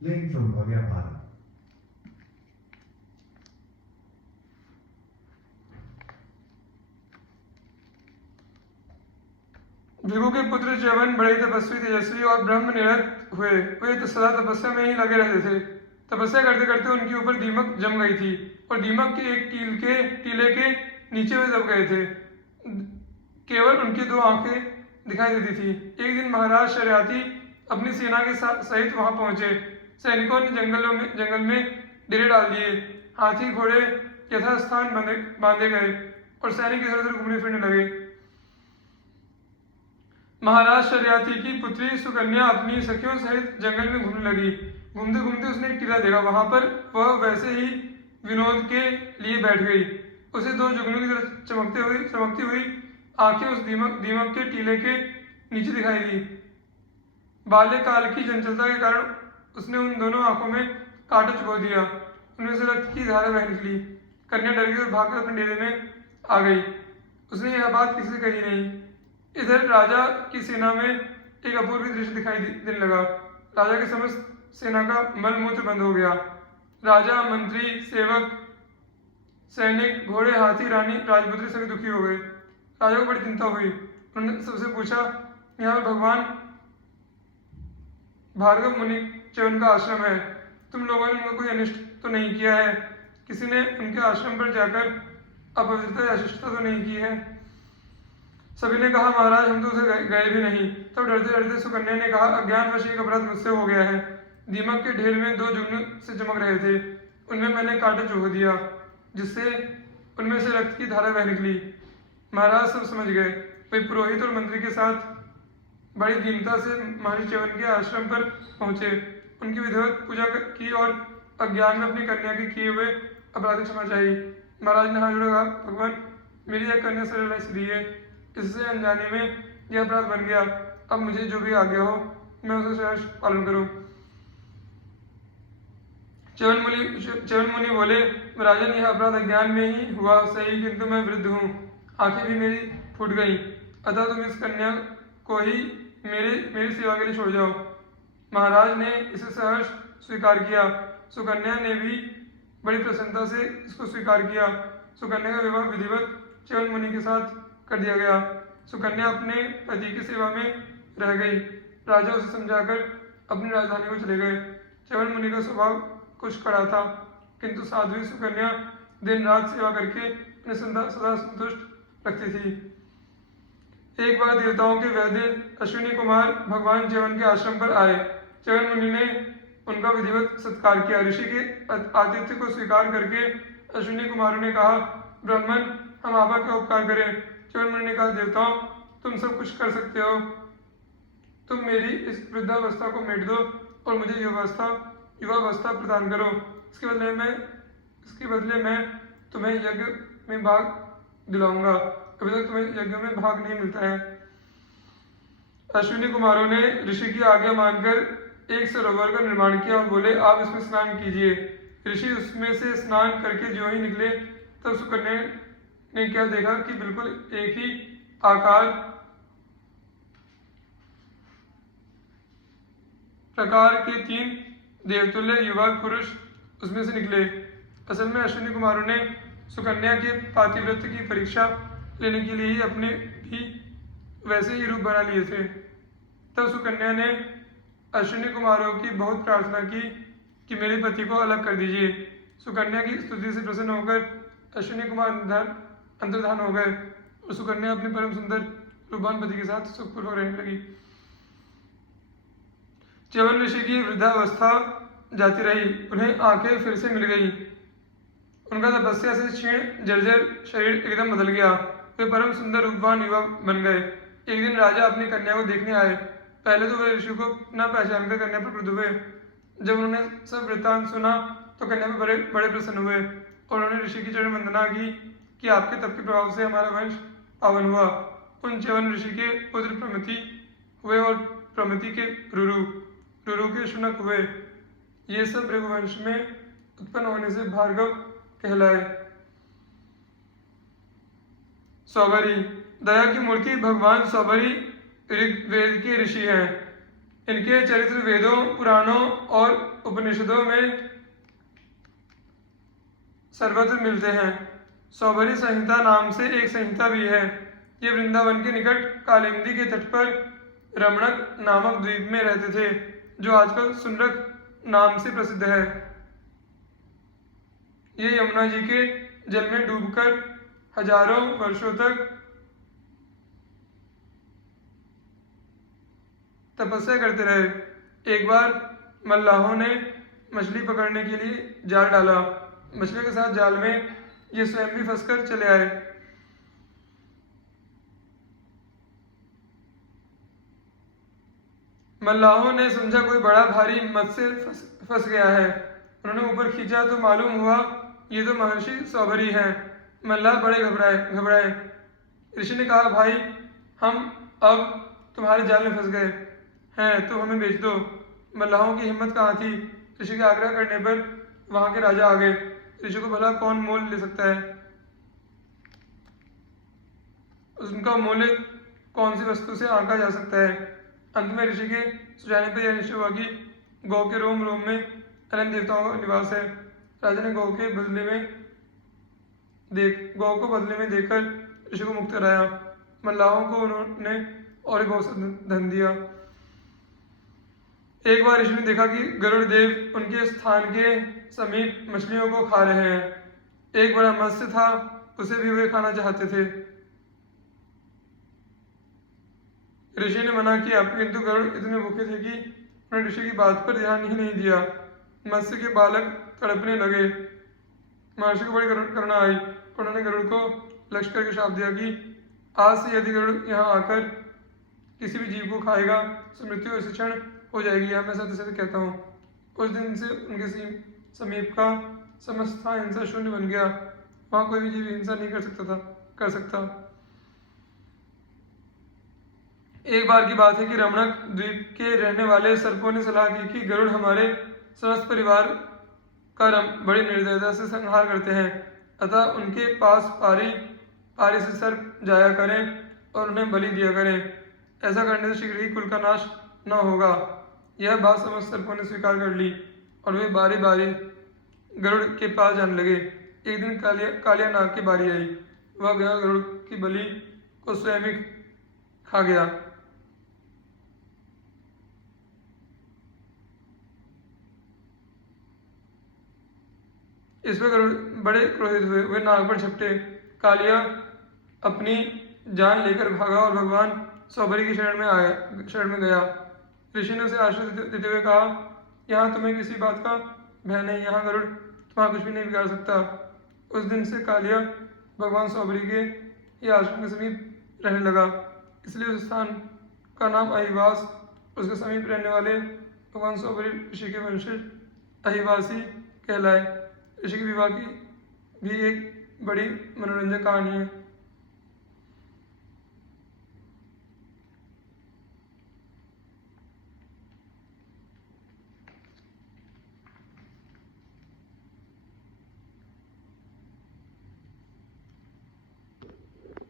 Link from Bhavyapara. Bhrigu के पुत्र च्यवन बड़े तपस्वी, तेजस्वी और ब्रह्म निरत हुए। वे तो सदा तपस्या में ही लगे रहते थे। तपस्या करते करते उनके ऊपर दीमक जम गई थी और दीमक के एक टीले के नीचे वे दब गए थे। केवल उनकी दो आंखें दिखाई देती थी। एक दिन महाराज शर्याती अपनी सेना के सहित वहां पहुंचे। सैनिकों ने जंगल में डेरे डाल दिए। हाथी घोड़े यथास्थान बांधे गए और सैनिक इधर उधर घूमने फिरने लगे। महाराज शर्याती की पुत्री सुकन्या अपनी सखियों सहित जंगल में घूमने लगी। घूमते घूमते उसने एक टीला देखा। वहां पर वह वैसे ही विनोद के लिए बैठ गई। उसे दो जुगनू की तरह चमकती हुई आंखें उस दीमक के टीले के नीचे दिखाई दी। बाल्यकाल की चंचलता के कारण उसने उन दोनों आंखों में कांटा चुभो दिया। उनमें से रक्त की धारा बह निकली। कन्या डर गई और भागकर अपने डेरे में आ गई। उसने यह बात किसी से कही नहीं। इधर राजा की सेना में एक अपूर्व दृश्य दिखाई देने लगा। राजा के समस्त सेना का मल मूत्र बंद हो गया। राजा, मंत्री, सेवक, सैनिक, घोड़े, हाथी, रानी, राजपुत्री सभी दुखी हो गए। राजा को बड़ी चिंता हुई। उन्होंने सबसे पूछा, यहाँ पर भगवान भार्गव मुनि च्यवन का आश्रम है। तुम लोगों ने उनका कोई अनिष्ट तो नहीं किया है? किसी ने उनके आश्रम पर जाकर अपवित्रता या अशिष्टता तो नहीं की है? सभी ने कहा, महाराज हम तो उसे गए भी नहीं। तब डरते डरते सुकन्या ने कहा, अज्ञानवश एक अपराध मुझसे हो गया है। दीमक के ढेर में दो जुगनू से चमक रहे थे। उनमें मैंने कांटा चुभो दिया, जिससे उनमें से रक्त की धारा बह निकली। महाराज सब समझ गए। वे पुरोहित और मंत्री के साथ बड़ी दीनता से महर्षि च्यवन के आश्रम पर पहुंचे। उनकी विधिवत पूजा की और अज्ञान में अपनी कन्या के किए हुए अपराध क्षमा चाहिए। महाराज ने हाथ जोड़ा, कहा, भगवान मेरी यह कन्या सरल सी है, इससे अनजाने में यह अपराध बन गया। अब मुझे जो भी आज्ञा हो मैं उसे सहर्ष पालन करूं। च्यवन मुनि बोले, राजन यह अपराध अज्ञान में ही हुआ सही, किंतु मैं वृद्ध हूँ, आंखें भी मेरी फूट गई। अतः तुम इस कन्या को ही मेरी सेवा के लिए छोड़ जाओ। महाराज ने इसे सहर्ष स्वीकार किया। सुकन्या ने भी बड़ी प्रसन्नता से इसको स्वीकार किया। सुकन्या का विवाह विधिवत च्यवन मुनि के साथ कर दिया गया। सुकन्या अपने पति की सेवा में रह गई। राजा उसे समझाकर अपनी राजधानी को चले गए। च्यवन मुनि का स्वभाव कुछ कड़ा था, किंतु साध्वी सुकन्या दिन रात सेवा करके उन्हें सदा संतुष्ट रखती थी। एक बार देवताओं के वैद्य अश्विनी कुमार भगवान च्यवन के आश्रम पर आए। च्यवन मुनि ने उनका विधिवत सत्कार किया। ऋषि के आतिथ्य को स्वीकार करके अश्विनी कुमारों ने कहा, ब्राह्मण हम आपका क्या उपकार करें? च्यवन मुनि ने कहा, देवताओं तुम सब कुछ कर सकते हो। तुम मेरी इस वृद्धावस्था को मेट दो और मुझे युवावस्था प्रदान करो। इसके बदले मैं तुम्हें यज्ञ में भाग दिलाऊंगा। अभी तक तुम्हें यज्ञ में भाग नहीं मिलता है। अश्विनी कुमारों ने ऋषि की आज्ञा मानकर एक सरोवर का निर्माण किया और बोले, आप इसमें स्नान कीजिए। ऋषि उसमें से स्नान करके जो ही निकले, तब सुकन्या ने क्या देखा कि बिल्कुल एक ही आकार प्रकार के तीन देवतुल्य युवक पुरुष उसमें से निकले। असल में अश्विनी कुमारों ने सुकन्या के पातिव्रत्य की परीक्षा लेने के लिए ही अपने भी वैसे ही रूप बना लिए थे। तब सुकन्या ने अश्विनी कुमारों की बहुत प्रार्थना की कि मेरे पति को अलग कर दीजिए। सुकन्या की स्तुति से प्रसन्न होकर अश्विनी कुमार अंतर्धान हो गए और सुकन्या अपने परम सुंदर रूपवान पति के साथ सुखपूर्वक रहने लगी। च्यवन ऋषि की वृद्धावस्था जाती रही। उन्हें आंखें फिर से मिल गई। उनका तपस्या से क्षीण जर्जर शरीर एकदम बदल गया। वे परम सुंदर रूपवान युवक बन गए। एक दिन राजा अपनी कन्या को देखने आए। पहले तो वे ऋषि को न पहचान कर कन्या पर क्रुद्ध हुए। जब उन्होंने सब वृत्तांत सुना तो कन्या पर बड़े प्रसन्न हुए और उन्होंने ऋषि की चरण वंदना की कि आपके तप के प्रभाव से हमारा वंश पावन हुआ। उन च्यवन ऋषि के पुत्र प्रमति हुए और प्रमति के रुरु के शुनक हुए। ये सब रघुवंश में उत्पन्न होने से भार्गव कहलाए। सौबरी, दया की मूर्ति भगवान सौबरी ऋग्वेद के ऋषि हैं। इनके चरित्र वेदों, पुराणों और उपनिषदों में सर्वत्र मिलते हैं। सौभरी संहिता नाम से एक संहिता भी है। ये वृंदावन के निकट कालिंदी के तट पर रमणक नामक द्वीप में रहते थे, जो आजकल सुनरक नाम से प्रसिद्ध है। ये यमुना जी के जल में डूबकर हजारों वर्षों तक तपस्या करते रहे। एक बार मल्लाहों ने मछली पकड़ने के लिए जाल डाला। मछली के साथ जाल में ये स्वयं भी फंसकर चले आए। मल्लाहों ने समझा कोई बड़ा भारी मत्स्य फंस गया है। उन्होंने ऊपर खींचा तो मालूम हुआ ये तो महर्षि सौभरी हैं। मल्लाह बड़े घबराए। ऋषि ने कहा, भाई हम अब तुम्हारे जाल में फंस गए हैं, तो हमें बेच दो। मल्लाहों की हिम्मत कहाँ थी। ऋषि के आग्रह करने पर वहां के राजा आ गए। ऋषि को भला कौन मोल ले सकता है। उनका मूल्य कौन सी वस्तु से आंका जा सकता है। अंत में ऋषि के सुझाने पर यह निश्चय हुआ कि गौ के रोम रोम में अनंत देवताओं का निवास है। राजा ने गौ को बदले में देकर ऋषि को मुक्त कराया। मल्लाहों को उन्होंने और बहुत सा धन दिया। एक बार ऋषि ने देखा कि गरुड़ देव उनके स्थान के समीप मछलियों को खा रहे हैं। एक बड़ा मत्स्य था, उसे भी वे खाना चाहते थे। ऋषि ने मना किया, किंतु गरुड़ इतने भूखे थे कि उन्होंने ऋषि की बात पर ध्यान ही नहीं दिया। मत्स्य के बालक तड़पने लगे। महर्षि को बड़ी करुणा आई। उन्होंने गरुड़ को लक्ष्य करके शाप दिया कि आज से यदि गरुड़ यहाँ आकर किसी भी जीव को खाएगा तो मृत्यु इसी क्षण हो जाएगी। यह मैं सत्य सत्य कहता हूँ। उस दिन से उनके समीप का समस्त था हिंसा शून्य बन गया। वहाँ कोई भी जीव हिंसा नहीं कर सकता। एक बार की बात है कि रमणक द्वीप के रहने वाले सर्पों ने सलाह की कि गरुड़ हमारे समस्त परिवार का बड़ी निर्दयता से संहार करते हैं, अतः उनके पास पारी से सर्प जाया करें और उन्हें बलि दिया करें। ऐसा करने से शीघ्र ही कुल का नाश न होगा। यह बात समस्त सर्पों ने स्वीकार कर ली और वे बारी बारी गरुड़ के पास जाने लगे। एक दिन कालिया नाग की बारी आई। वह गया गरुड़ की बलि को स्वयं ही खा गया। इस पर गरुड़ बड़े क्रोधित हुए। वे नाग पर झपटे। कालिया अपनी जान लेकर भागा और भगवान सौभरी की शरण में गया। ऋषि ने उसे आश्वासन देते हुए कहा, यहाँ तुम्हें किसी बात का भय नहीं। यहाँ गरुड़ तुम्हारा कुछ भी नहीं बिगाड़ सकता। उस दिन से कालिया भगवान सौभरी के ही आश्रम के समीप रहने लगा। इसलिए उस स्थान का नाम अहिवास, उसके समीप रहने वाले भगवान सौभरी ऋषि के वंशज अहिवासी कहलाए। ऋषि के विवाह की भी एक बड़ी मनोरंजक कहानी है।